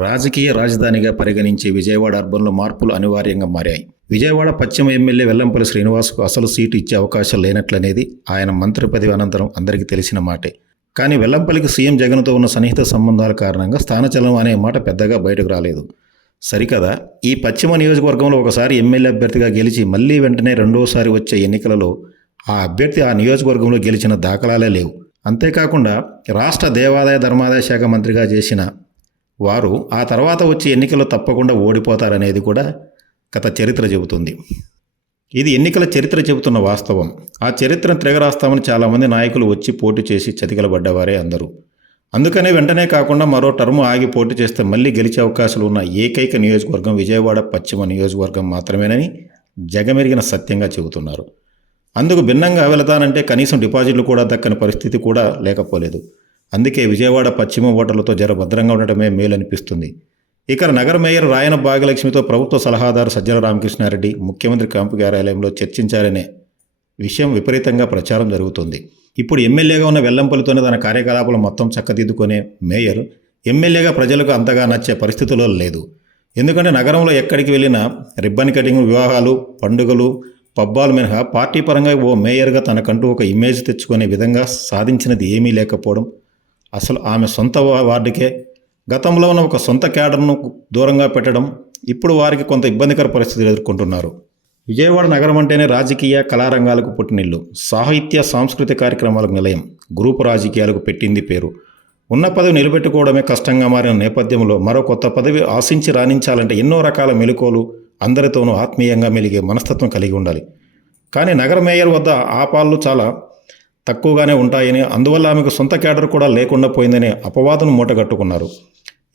రాజకీయ రాజధానిగా పరిగణించే విజయవాడ అర్బన్లో మార్పులు అనివార్యంగా మారాయి. విజయవాడ పశ్చిమ ఎమ్మెల్యే వెల్లంపల్లి శ్రీనివాస్కు అసలు సీటు ఇచ్చే అవకాశం లేనట్లనేది ఆయన మంత్రి పదవి అనంతరం అందరికీ తెలిసిన మాటే. కానీ వెల్లంపల్లికి సీఎం జగన్తో ఉన్న సన్నిహిత సంబంధాల కారణంగా స్థానచలనం అనే మాట పెద్దగా బయటకు రాలేదు. సరికదా? ఈ పశ్చిమ నియోజకవర్గంలో ఒకసారి ఎమ్మెల్యే అభ్యర్థిగా గెలిచి మళ్ళీ వెంటనే రెండోసారి వచ్చే ఎన్నికలలో ఆ అభ్యర్థి ఆ నియోజకవర్గంలో గెలిచిన దాఖలాలే లేవు. అంతేకాకుండా రాష్ట్ర దేవాదాయ ధర్మాదాయ శాఖ మంత్రిగా చేసిన వారు ఆ తర్వాత వచ్చే ఎన్నికల్లో తప్పకుండా ఓడిపోతారనేది కూడా గత చరిత్ర చెబుతుంది. ఇది ఎన్నికల చరిత్ర చెబుతున్న వాస్తవం. ఆ చరిత్రను తిరగరాస్తామని చాలామంది నాయకులు వచ్చి పోటీ చేసి చతికిలబడ్డవారే అందరూ. అందుకనే వెంటనే కాకుండా మరో టర్ము ఆగి పోటీ చేస్తే మళ్ళీ గెలిచే అవకాశాలు ఉన్న ఏకైక నియోజకవర్గం విజయవాడ పశ్చిమ నియోజకవర్గం మాత్రమేనని జగమెరిగిన సత్యంగా చెబుతున్నారు. అందుకు భిన్నంగా వెళతానంటే కనీసం డిపాజిట్లు కూడా దక్కని పరిస్థితి కూడా లేకపోలేదు. అందుకే విజయవాడ పశ్చిమ ఓటర్లతో జర భద్రంగా ఉండటమే మేలనిపిస్తుంది. ఇక నగర మేయర్ రాయన భాగ్యలక్ష్మితో ప్రభుత్వ సలహాదారు సజ్జల రామకృష్ణారెడ్డి ముఖ్యమంత్రి క్యాంపు కార్యాలయంలో చర్చించారనే విషయం విపరీతంగా ప్రచారం జరుగుతుంది. ఇప్పుడు ఎమ్మెల్యేగా ఉన్న వెల్లంపల్లితోనే తన కార్యకలాపాలు మొత్తం చక్కదిద్దుకునే మేయర్ ఎమ్మెల్యేగా ప్రజలకు అంతగా నచ్చే పరిస్థితుల్లో లేదు. ఎందుకంటే నగరంలో ఎక్కడికి వెళ్ళినా రిబ్బన్ కటింగ్ వివాహాలు పండుగలు పబ్బాలు మినహా పార్టీ పరంగా ఓ మేయర్గా తనకంటూ ఒక ఇమేజ్ తెచ్చుకునే విధంగా సాధించినది ఏమీ లేకపోవడం అసలు ఆమె సొంత వార్డుకే. గతంలో ఉన్న ఒక సొంత క్యాడర్ను దూరంగా పెట్టడం ఇప్పుడు వారికి కొంత ఇబ్బందికర పరిస్థితులు ఎదుర్కొంటున్నారు. విజయవాడ నగరం అంటేనే రాజకీయ కళారంగాలకు పుట్టినిల్లు. సాహిత్య సాంస్కృతిక కార్యక్రమాలకు నిలయం. గ్రూపు రాజకీయాలకు పెట్టింది పేరు. ఉన్న పదవి నిలబెట్టుకోవడమే కష్టంగా మారిన నేపథ్యంలో మరో కొత్త పదవి ఆశించి రాణించాలంటే ఎన్నో రకాల మెలకువలు అందరితోనూ ఆత్మీయంగా మెలిగే మనస్తత్వం కలిగి ఉండాలి. కానీ నగర మేయర్ వద్ద ఆపాలు చాలా తక్కువగానే ఉంటాయని అందువల్ల ఆమెకు సొంత క్యాడర్ కూడా లేకుండా పోయిందనే అపవాదును మూటగట్టుకున్నారు.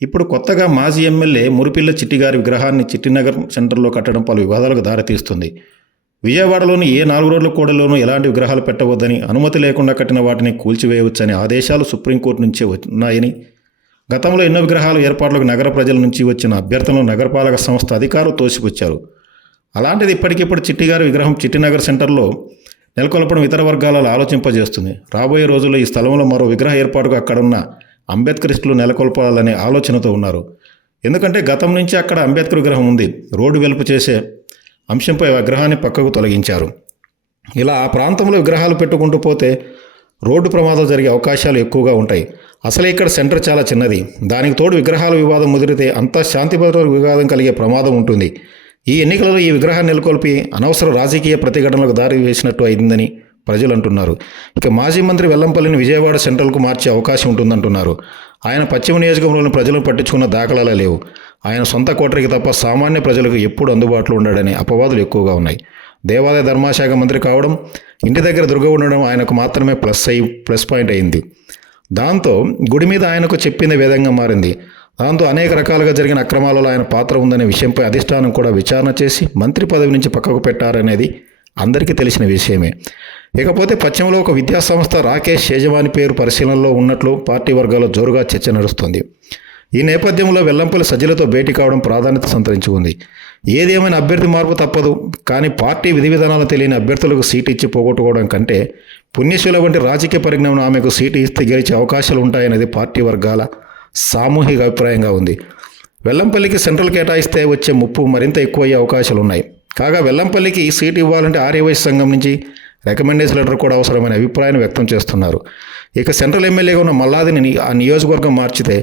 ఇప్పుడు కొత్తగా మాజీ ఎమ్మెల్యే మురిపిల్ల చిట్టిగారి విగ్రహాన్ని చిట్టినగర్ సెంటర్లో కట్టడం పలు వివాదాలకు దారితీస్తుంది. విజయవాడలోని ఏ నాలుగు రోడ్ల కూడలోనూ ఎలాంటి విగ్రహాలు పెట్టవద్దని అనుమతి లేకుండా కట్టిన వాటిని కూల్చివేయవచ్చని ఆదేశాలు సుప్రీంకోర్టు నుంచే ఉన్నాయని గతంలో ఎన్నో విగ్రహాలు ఏర్పాట్లకు నగర ప్రజల నుంచి వచ్చిన అభ్యర్థనలు నగరపాలక సంస్థ అధికారులు తోసిపుచ్చారు. అలాంటిది ఇప్పటికిప్పుడు చిట్టిగారి విగ్రహం చిట్టినగర్ సెంటర్లో నెలకొల్పడం ఇతర వర్గాలలో ఆలోచింపజేస్తుంది. రాబోయే రోజుల్లో ఈ స్థలంలో మరో విగ్రహ ఏర్పాటుకు అక్కడున్న అంబేద్కరిస్టులు నెలకొల్పాలనే ఆలోచనతో ఉన్నారు. ఎందుకంటే గతం నుంచి అక్కడ అంబేద్కర్ విగ్రహం ఉంది. రోడ్డు వెలుపు చేసే అంశంపై విగ్రహాన్ని పక్కకు తొలగించారు. ఇలా ఆ ప్రాంతంలో విగ్రహాలు పెట్టుకుంటూ పోతే రోడ్డు ప్రమాదాలు జరిగే అవకాశాలు ఎక్కువగా ఉంటాయి. అసలే ఇక్కడ సెంటర్ చాలా చిన్నది. దానికి తోడు విగ్రహాల వివాదం ముదిరితే అంతా శాంతి వివాదం కలిగే ప్రమాదం ఉంటుంది. ఈ ఎన్నికలలో ఈ విగ్రహాన్ని నెలకొల్పి అనవసర రాజకీయ ప్రతిఘటనలకు దారి వేసినట్టు అయిందని ప్రజలు అంటున్నారు. ఇక మాజీ మంత్రి వెల్లంపల్లిని విజయవాడ సెంట్రల్కు మార్చే అవకాశం ఉంటుందంటున్నారు. ఆయన పశ్చిమ నియోజకవర్గంలోని ప్రజలను పట్టించుకున్న దాఖలాలే లేవు. ఆయన సొంత కోటరికి తప్ప సామాన్య ప్రజలకు ఎప్పుడు అందుబాటులో ఉండడని అపవాదులు ఎక్కువగా ఉన్నాయి. దేవాదాయ ధర్మాశాఖ మంత్రి కావడం ఇంటి దగ్గర దుర్గ ఉండడం ఆయనకు మాత్రమే ప్లస్ అయి ప్లస్ పాయింట్ అయింది. దాంతో గుడి మీద ఆయనకు చెప్పింది విధంగా మారింది. దాంతో అనేక రకాలుగా జరిగిన అక్రమాలలో ఆయన పాత్ర ఉందనే విషయంపై అధిష్టానం కూడా విచారణ చేసి మంత్రి పదవి నుంచి పక్కకు పెట్టారనేది అందరికీ తెలిసిన విషయమే. ఇకపోతే పశ్చిమలో ఒక విద్యా సంస్థ రాకేష్ యజమాని పేరు పరిశీలనలో ఉన్నట్లు పార్టీ వర్గాల్లో జోరుగా చర్చ నడుస్తుంది. ఈ నేపథ్యంలో వెల్లంపల్లి సజ్జలతో భేటీ కావడం ప్రాధాన్యత సంతరించుకుంది ఏదేమైనా అభ్యర్థి మార్పు తప్పదు కానీ పార్టీ విధి విధానాలు తెలియని అభ్యర్థులకు సీటు ఇచ్చి పోగొట్టుకోవడం కంటే పుణ్యశీల వంటి రాజకీయ పరిజ్ఞానం ఆమెకు సీటు ఇస్తే గెలిచే అవకాశాలు ఉంటాయనేది పార్టీ వర్గాల సామూహిక అభిప్రాయంగా ఉంది. వెల్లంపల్లికి సెంట్రల్ కేటాయిస్తే వచ్చే ముప్పు మరింత ఎక్కువయ్యే అవకాశాలు ఉన్నాయి కాగా వెల్లంపల్లికి సీటు ఇవ్వాలంటే ఆర్యవైశ్య సంఘం నుంచి రికమెండేషన్ లెటర్ కూడా అవసరమైన అభిప్రాయాన్ని వ్యక్తం చేస్తున్నారు. ఇక సెంట్రల్ ఎమ్మెల్యేగా ఉన్న మల్లాదిని ఆ నియోజకవర్గం మార్చితే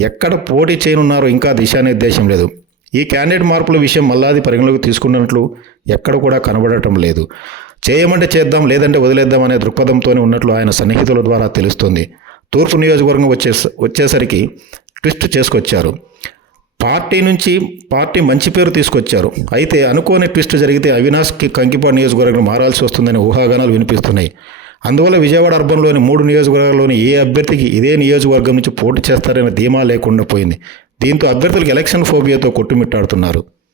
ఎక్కడ పోటీ చేయనున్నారో ఇంకా దిశానిర్దేశం లేదు. ఈ క్యాండిడేట్ మార్పుల విషయం మల్లాది పరిగణలోకి తీసుకున్నట్లు ఎక్కడ కూడా కనబడటం లేదు. చేయమంటే చేద్దాం లేదంటే వదిలేద్దాం అనే దృక్పథంతోనే ఉన్నట్లు ఆయన సన్నిహితుల ద్వారా తెలుస్తుంది. తూర్పు నియోజకవర్గం వచ్చే వచ్చేసరికి ట్విస్ట్ చేసుకొచ్చారు. పార్టీ నుంచి పార్టీ మంచి పేరు తీసుకొచ్చారు. అయితే అనుకోని ట్విస్ట్ జరిగితే అవినాష్కి కంకిపాడు నియోజకవర్గం మారాల్సి వస్తుందని ఊహాగానాలు వినిపిస్తున్నాయి. అందువల్ల విజయవాడ అర్బన్లోని మూడు నియోజకవర్గాల్లోని ఏ అభ్యర్థికి ఇదే నియోజకవర్గం నుంచి పోటీ చేస్తారనే ధీమా లేకుండా పోయింది. దీంతో అభ్యర్థులకు ఎలక్షన్ ఫోబియాతో కొట్టుమిట్టాడుతున్నారు.